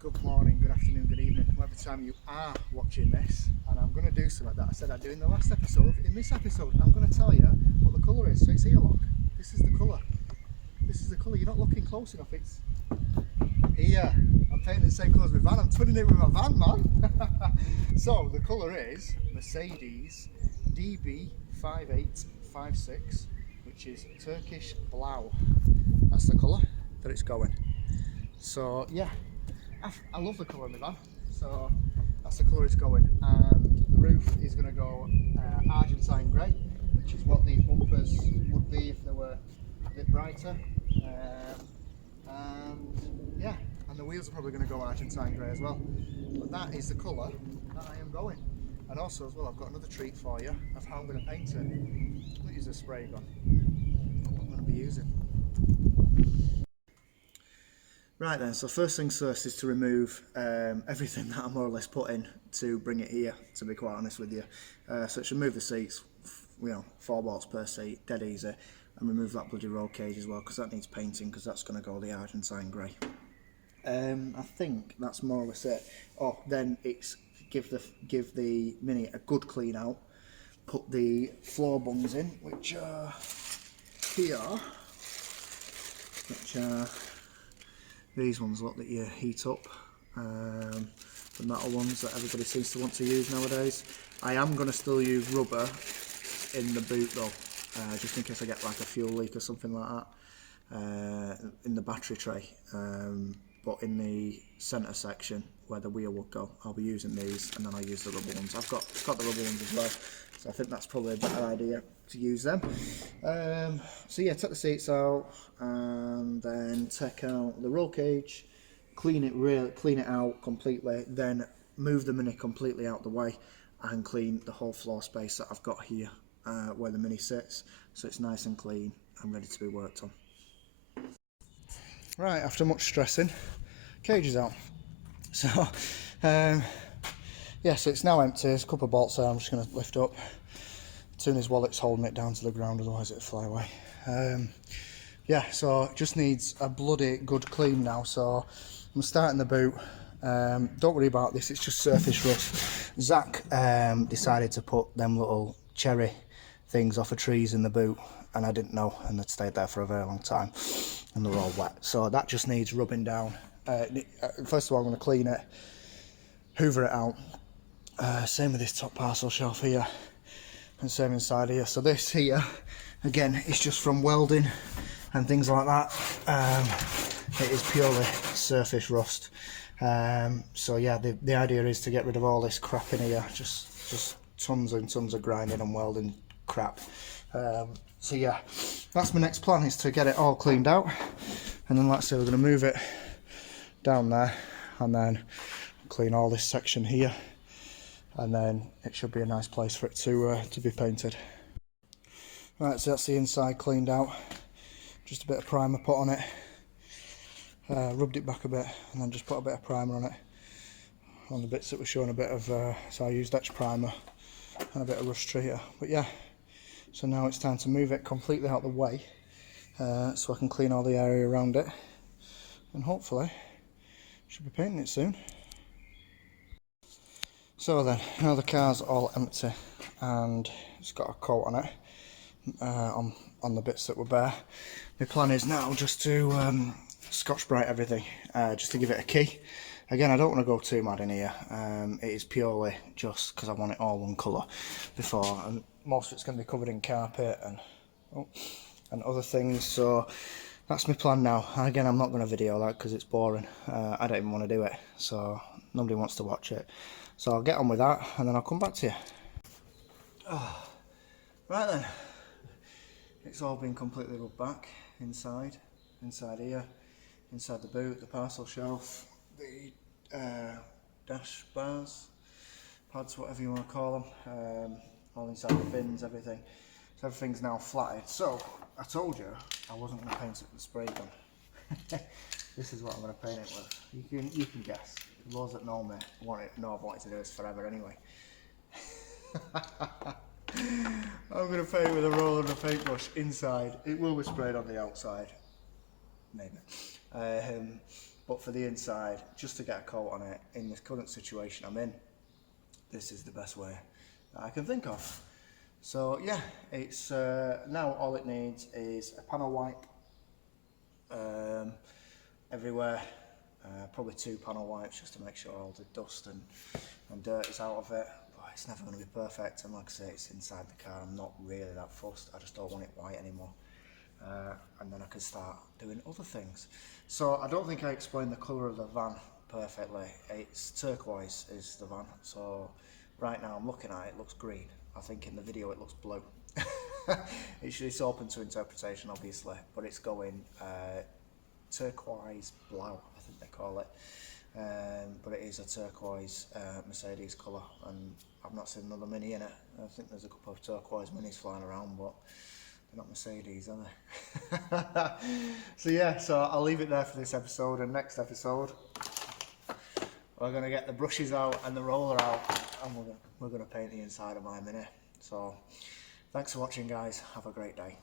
Good morning, good afternoon, good evening, whatever time you are watching this. And I'm going to do something that I said I'd do in the last episode. In this episode, I'm going to tell you what the colour is. So it's here, look. This is the colour. This is the colour. You're not looking close enough. It's here. I'm painting the same colour as my van. I'm twinning it with my van, man. So the colour is Mercedes DB5856, which is Turkish Blau. That's the colour that it's going. So yeah, I love the colour of my van, so that's the colour it's going. And the roof is going to go Argentine grey, which is what these bumpers would be if they were a bit brighter. And yeah, and the wheels are probably going to go Argentine grey as well. But that is the colour that I am going. And also as well, I've got another treat for you of how I'm going to paint it. I'm going to use a spray gun. I'm going to be using. Right then, so first things first is to remove everything that I more or less put in to bring it here, to be quite honest with you. So it's remove the seats, 4 bolts per seat, dead easy, and remove that bloody roll cage as well, because that needs painting, because that's going to go the Argentine grey. I think that's more or less it. Oh, then it's give the Mini a good clean out, put the floor bungs in, which are here, which are these ones, look, that you heat up, the metal ones that everybody seems to want to use nowadays. I am going to still use rubber in the boot though, just in case I get like a fuel leak or something like that in the battery tray. But in the centre section where the wheel would go, I'll be using these, and then I'll use the rubber ones. I've got the rubber ones as well, so I think that's probably a better idea to use them. So yeah, take the seats out and then take out the roll cage, clean it out completely, then move the Mini completely out the way and clean the whole floor space that I've got here where the Mini sits, so it's nice and clean and ready to be worked on. Right, after much stressing, cage is out. So yeah, so it's now empty. There's a couple of bolts there I'm just going to lift up. Tony's wallet's holding it down to the ground, otherwise it'll fly away. Yeah, so it just needs a bloody good clean now. So I'm starting the boot. Don't worry about this, it's just surface rust. Zach decided to put them little cherry things off of trees in the boot, and I didn't know, and they'd stayed there for a very long time and they're all wet. So that just needs rubbing down. First of all, I'm going to clean it, hoover it out. Same with this top parcel shelf here, and same inside here. So this here, again, it's just from welding and things like that. It is purely surface rust. So yeah, the idea is to get rid of all this crap in here, just tons and tons of grinding and welding crap. So yeah, that's my next plan, is to get it all cleaned out, and then like I say, we're going to move it down there and then clean all this section here, and then it should be a nice place for it to be painted. Right, so that's the inside cleaned out. Just a bit of primer put on it, rubbed it back a bit, and then just put a bit of primer on it on the bits that were showing a bit of so I used Dutch primer and a bit of rust treater. But yeah, so now it's time to move it completely out of the way, so I can clean all the area around it, and hopefully should be painting it soon. So then, now the car's all empty and it's got a coat on it, on the bits that were bare. My plan is now just to Scotch-Brite everything, just to give it a key. Again, I don't want to go too mad in here. It is purely just because I want it all one colour before, and most of it's going to be covered in carpet and other things. So that's my plan now. And again, I'm not going to video that because it's boring. I don't even want to do it, so nobody wants to watch it. So I'll get on with that and then I'll come back to you. Oh, right then, it's all been completely rubbed back inside here, inside the boot, the parcel shelf, the dash bars, pads, whatever you want to call them, all inside the bins, everything. So everything's now flatted. So I told you I wasn't going to paint it with a spray gun. This is what I'm going to paint it with. You can guess. Those that know me know I've wanted to do this forever anyway. I'm going to paint it with a roller and a paintbrush inside. It will be sprayed on the outside, maybe. But for the inside, just to get a coat on it in this current situation I'm in, this is the best way that I can think of. So yeah, it's now all it needs is a panel wipe everywhere, probably 2 panel wipes just to make sure all the dust and dirt is out of it. But it's never going to be perfect, and like I say, it's inside the car. I'm not really that fussed, I just don't want it white anymore. And then I can start doing other things. So I don't think I explained the colour of the van perfectly. It's turquoise is the van, so right now I'm looking at it, it looks green. I think in the video it looks blue. It's open to interpretation obviously, but it's going turquoise blau, I think they call it. But it is a turquoise Mercedes colour, and I've not seen another Mini in it. I think there's a couple of turquoise Minis flying around, but they're not Mercedes, are they? So yeah, so I'll leave it there for this episode, and next episode we're going to get the brushes out and the roller out, and we're going to paint the inside of my Mini. So thanks for watching, guys. Have a great day.